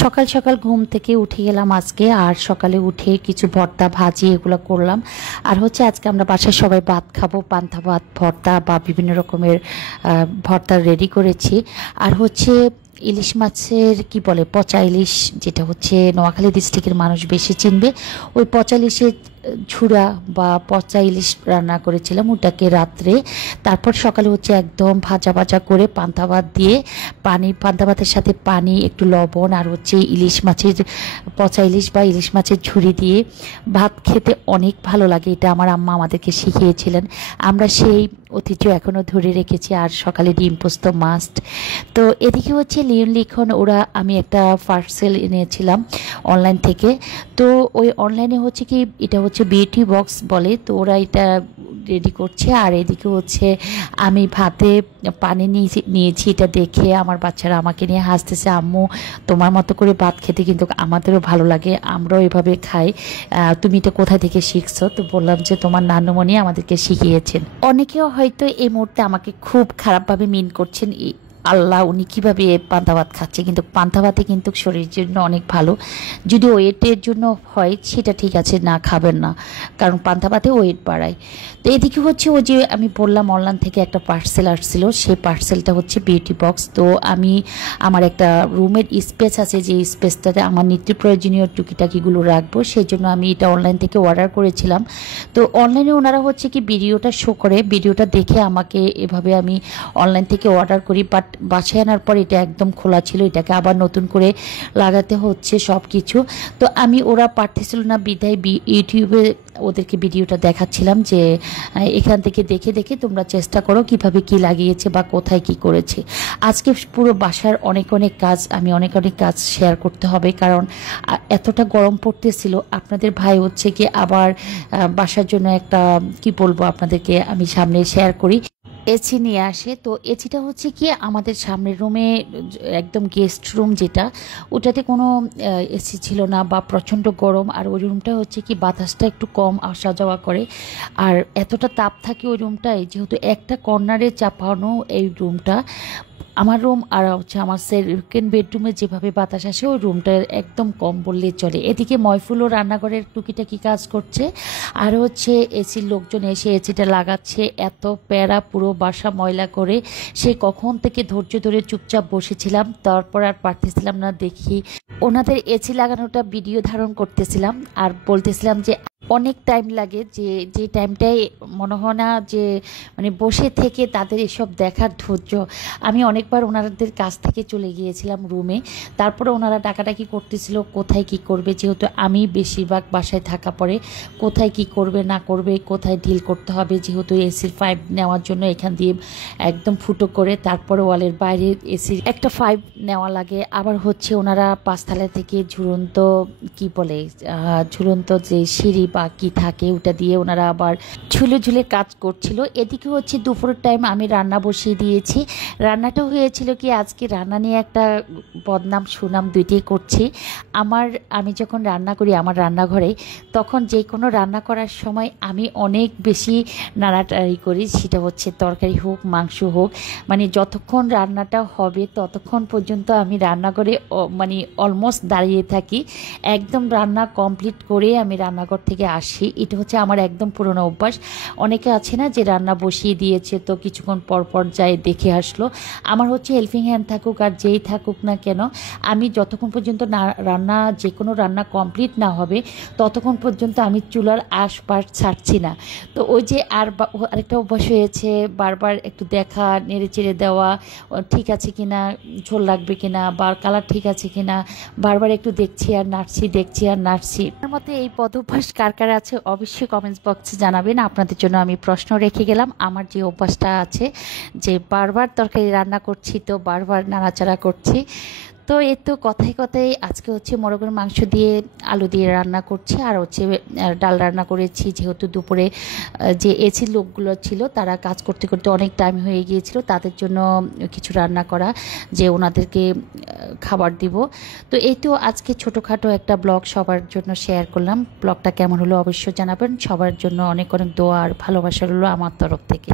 সকাল সকাল ঘুম থেকে উঠে গেলাম আজকে। আর সকালে উঠে কিছু ভর্তা ভাজি এগুলো করলাম। আর হচ্ছে আজকে আমরা বাসায় সবাই ভাত খাবো, পান্তা ভাত, ভর্তা বা বিভিন্ন রকমের ভর্তা রেডি করেছি। আর হচ্ছে ইলিশ মাছের কি বলে, পচা ইলিশ, যেটা হচ্ছে নোয়াখালী ডিস্ট্রিক্টের মানুষ বেশি চিনবে। ওই পচা ইলিশের ঝুড়া বা পচা ইলিশ রান্না করেছিলাম ওটাকে রাত্রে। তারপর সকালে হচ্ছে একদম ভাজা ভাজা করে পান্তা ভাত দিয়ে পান্তা ভাতের সাথে পানি, একটু লবণ আর হচ্ছে ইলিশ মাছের, পচা ইলিশ বা ইলিশ মাছের ঝুড়ি দিয়ে ভাত খেতে অনেক ভালো লাগে। এটা আমার আম্মা আমাদেরকে শিখিয়েছিলেন, আমরা সেই ঐতিহ্য এখনও ধরে রেখেছি। আর সকালে ডিম পোস্ত মাস্ট। তো এদিকে হচ্ছে লিখন ওরা, আমি একটা পার্সেল এনেছিলাম অনলাইন থেকে। তো ওই অনলাইনে হচ্ছে কি, এটা হচ্ছে বিউটি বক্স বলে, তো ওরা এটা রেডি করছে। আর এদিকে হচ্ছে আমি ভাতে পানি নিয়েছি। এটা দেখে আমার বাচ্চারা আমাকে নিয়ে হাসতেছে, আম্মু তোমার মতো করে ভাত খেতে কিন্তু আমাদেরও ভালো লাগে, আমরাও এভাবে খাই, তুমি এটা কোথা থেকে শিখছো? তো বললাম যে তোমার নানুমণি আমাদেরকে শিখিয়েছেন। অনেকেও হয়তো এই মুহূর্তে আমাকে খুব খারাপভাবে মিন করছেন, আল্লাহ উনি কীভাবে পান্তা ভাত খাচ্ছে। কিন্তু পান্তা ভাতে কিন্তু শরীরের জন্য অনেক ভালো। যদি ওয়েটের জন্য হয় সেটা ঠিক আছে, না খাবেন না, কারণ পান্তা ভাতে ওয়েট বাড়ায়। তো এদিকে হচ্ছে ওই যে আমি বললাম অনলাইন থেকে একটা পার্সেল আসছিল, সেই পার্সেলটা হচ্ছে বিউটি বক্স। তো আমি আমার একটা রুমের স্পেস আছে, যে স্পেসটাতে আমার নিত্য প্রয়োজনীয় টুকিটাকিগুলো রাখবো, সেই জন্য আমি এটা অনলাইন থেকে অর্ডার করেছিলাম। তো অনলাইনে ওনারা হচ্ছে কি ভিডিওটা শো করে, ভিডিওটা দেখে আমাকে এভাবে আমি অনলাইন থেকে অর্ডার করি। বাট বাসায় আনার পর এটা একদম খোলা ছিল, এটাকে আবার নতুন করে লাগাতে হচ্ছে সব কিছু। তো আমি, ওরা পারতেছিল না বিধায় ইউটিউবে ওদেরকে ভিডিওটা দেখাচ্ছিলাম যে এখান থেকে দেখে দেখে তোমরা চেষ্টা করো কিভাবে কি লাগিয়েছে বা কোথায় কি করেছে। আজকে পুরো বাসার অনেক অনেক কাজ, আমি অনেক অনেক কাজ শেয়ার করতে হবে, কারণ এতটা গরম পড়তেছিল। আপনাদের ভাই হচ্ছে কি আবার বাসার জন্য একটা, কি বলবো আপনাদেরকে, আমি সামনে শেয়ার করি, এসি নিয়ে আসে। তো এসিটা হচ্ছে কি আমাদের সামনের রুমে, একদম গেস্ট রুম যেটা, ওটাতে কোনো এসি ছিল না বা প্রচণ্ড গরম। আর ওই রুমটা হচ্ছে কি বাতাসটা একটু কম আসা যাওয়া করে, আর এতটা তাপ থাকে ওই রুমটায়, যেহেতু একটা কর্নারে চাপানো এই রুমটা, আমার রুম আর হচ্ছে আমার সেকেন্ড বেডরুমে যেভাবে বাতাস আসে ওই রুমটা একদম কম বললে চলে। এদিকে ময়ফুলও রান্নাঘরের টুকিটাকি কাজ করছে, আর হচ্ছে এসির লোকজন এসে এসিটা লাগাচ্ছে। এত প্যারা, পুরো বাসা ময়লা করে, সে কখন থেকে ধৈর্য ধরে চুপচাপ বসেছিলাম, তারপর আর পারতেছিলাম না। দেখি ওনাদের এসি লাগানোটা ভিডিও ধারণ করতেছিলাম আর বলতেছিলাম যে অনেক টাইম লাগে, যে টাইমটাই মনে হয় না যে মানে বসে থেকে তাদের এসব দেখার ধৈর্য। আমি অনেকবার ওনাদের কাছ থেকে চলে গিয়েছিলাম রুমে, তারপরে ওনারা ডাকাডাকি করতেছিল কোথায় কি করবে, যেহেতু আমি বেশিরভাগ বাসায় থাকা পড়ে, কোথায় কি করবে না করবে, কোথায় ডিল করতে হবে, যেহেতু এসির পাইপ নেওয়ার জন্য এখান দিয়ে একদম ফুটো করে তারপরে ওয়ালের বাইরে এসির একটা পাইপ নেওয়া লাগে। আবার হচ্ছে ওনারা পাঁচতলা থেকে ঝুলন্ত, কি বলে, ঝুলন্ত যে সিঁড়ি বা কি থাকে ওটা দিয়ে ওনারা আবার ঝুলে ঝুলে কাজ করছিল। এদিকে হচ্ছে দুপুরের টাইম আমি রান্না বসিয়ে দিয়েছি। রান্নাটা হয়েছিল কি, আজকে রান্না নিয়ে একটা বদনাম সুনাম দুইটাই করছি। আমি যখন রান্না করি আমার রান্নাঘরে, তখন যে কোনো রান্না করার সময় আমি অনেক বেশি নাড়াটাড়ি করি, সেটা হচ্ছে তরকারি হোক মাংস হোক, মানে যতক্ষণ রান্নাটা হবে ততক্ষণ পর্যন্ত আমি রান্নাঘরে মানে অলমোস্ট দাঁড়িয়ে থাকি। একদম রান্না কমপ্লিট করে আমি রান্নাঘর থেকে আসি, এটা হচ্ছে আমার একদম পুরনো অভ্যাস। অনেকে আছে না যে রান্না বসিয়ে দিয়েছে তো কিছুক্ষণ পর পর যায় দেখে আসলো, আমার হচ্ছে হেল্পিং হ্যান্ড থাকুক আর যেই থাকুক না কেন, আমি যতক্ষণ পর্যন্ত রান্না, যে কোনো রান্না কমপ্লিট না হবে ততক্ষণ পর্যন্ত আমি চুলার আশপাশ ছাড়ছি না। তো ওই যে আরেকটা অভ্যাস হয়েছে, বারবার একটু দেখা, নেড়ে চেড়ে দেওয়া, ঠিক আছে কিনা, ঝোল লাগবে কিনা বা কালার ঠিক আছে কিনা, বারবার একটু দেখছি আর নাড়ছি, দেখছি আর নাড়ছি। আমার মতে এই পদভ্যাস কার কার আছে অবশ্যই কমেন্টস বক্সে জানাবেন। আপনাদের জন্য আমি প্রশ্ন রেখে গেলাম, আমার যে অভ্যাসটা আছে যে বারবার তরকারি রান্না করছি তো বারবার নাড়াচাড়া করছি। তো এই তো কথায় কথায় আজকে হচ্ছে মোরগের মাংস দিয়ে আলু দিয়ে রান্না করছি, আর হচ্ছে ডাল রান্না করেছি, যেহেতু দুপুরে যে এসির লোকগুলো ছিল তারা কাজ করতে করতে অনেক টাইম হয়ে গিয়েছিল, তাদের জন্য কিছু রান্না করা, যে ওনাদেরকে খাবার দিব। তো এই তো আজকে ছোটোখাটো একটা ব্লগ সবার জন্য শেয়ার করলাম। ব্লগটা কেমন হলো অবশ্যই জানাবেন। সবার জন্য অনেক অনেক দোয়া আর ভালোবাসা রইল আমার তরফ থেকে।